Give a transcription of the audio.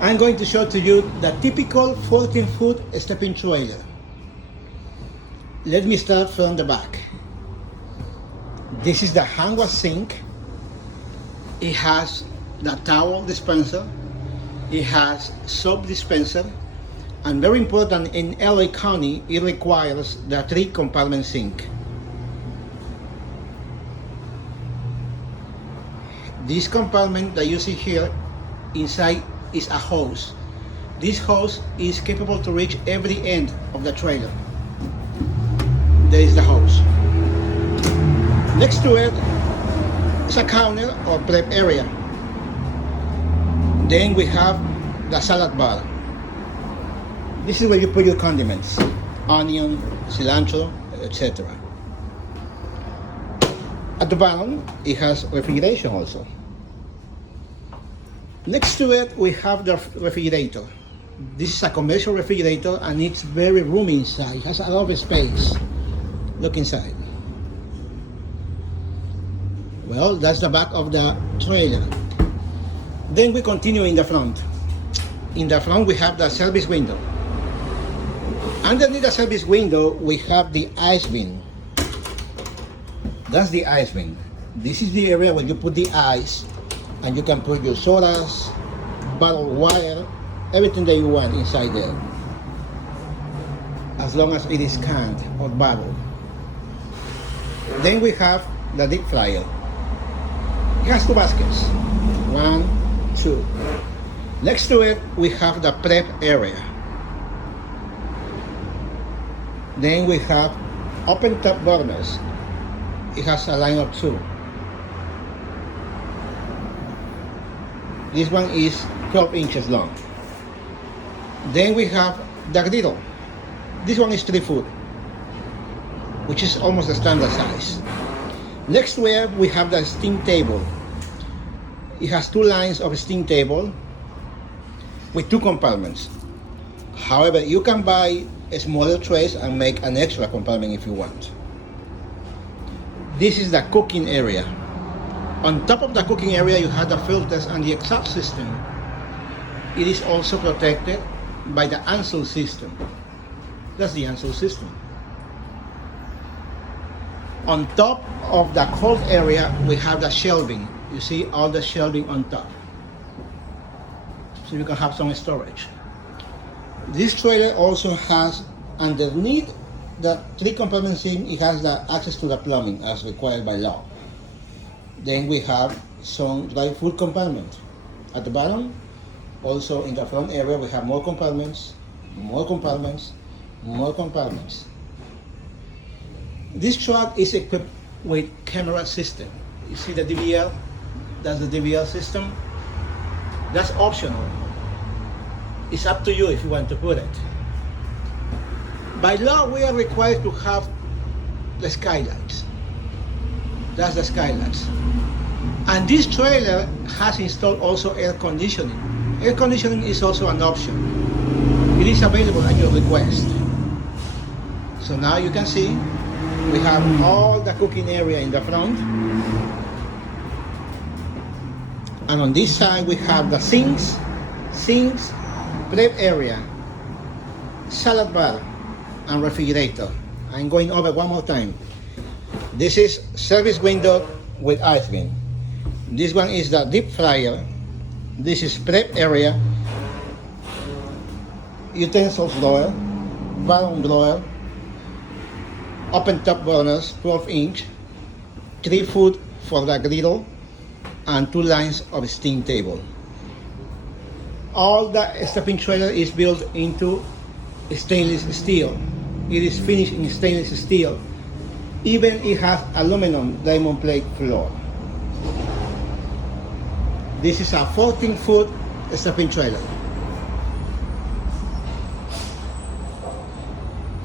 I'm going to show to you the typical 14-foot stepping trailer. Let me start from the back. This is the Hangar Sink. It has the towel dispenser. It has soap dispenser. And very important, in LA County, it requires the 3-compartment sink. This compartment that you see here inside is a hose. This hose is capable to reach every end of the trailer. There is the hose. Next to it is a counter or prep area. Then we have the salad bar. This is where you put your condiments, onion, cilantro, etc. At the bottom, it has refrigeration also. Next to it, we have the refrigerator. This is a commercial refrigerator and it's very roomy inside. It has a lot of space. Look inside. Well, that's the back of the trailer. Then we continue in the front. In the front, we have the service window. Underneath the service window, we have the ice bin. That's the ice bin. This is the area where you put the ice and you can put your sodas, bottled water, everything that you want inside there. As long as it is canned or bottled. Then we have the deep fryer. It has 2 baskets. 1, 2. Next to it, we have the prep area. Then we have open top burners. It has a line of 2. This one is 12 inches long. Then we have the griddle. This one is 3 foot, which is almost the standard size. Next to it, we have the steam table. It has 2 lines of steam table with 2 compartments. However, you can buy smaller trays and make an extra compartment if you want. This is the cooking area. On top of the cooking area, you have the filters and the exhaust system. It is also protected by the ANSUL system. That's the ANSUL system. On top of the cold area, we have the shelving. You see all the shelving on top. So you can have some storage. This trailer also has, underneath the 3-compartment sink, it has the access to the plumbing as required by law. Then we have some dry food compartment. At the bottom, also in the front area, we have more compartments, more compartments, more compartments. This truck is equipped with camera system. You see the DVR? That's the DVR system. That's optional. It's up to you if you want to put it. By law, we are required to have the skylights. That's the skylights. And this trailer has installed also air conditioning. Air conditioning is also an option. It is available at your request. So now you can see we have all the cooking area in the front. And on this side we have the sinks, prep area, salad bar, and refrigerator. I'm going over one more time. This is service window with ice bin. This one is the deep fryer. This is prep area, utensils drawer, bottom drawer, open top burners, 12 inch, 3 foot for the griddle, and 2 lines of steam table. All the stepping trailer is built into stainless steel. It is finished in stainless steel. Even it has aluminum diamond plate floor. This is a 14-foot stepping trailer.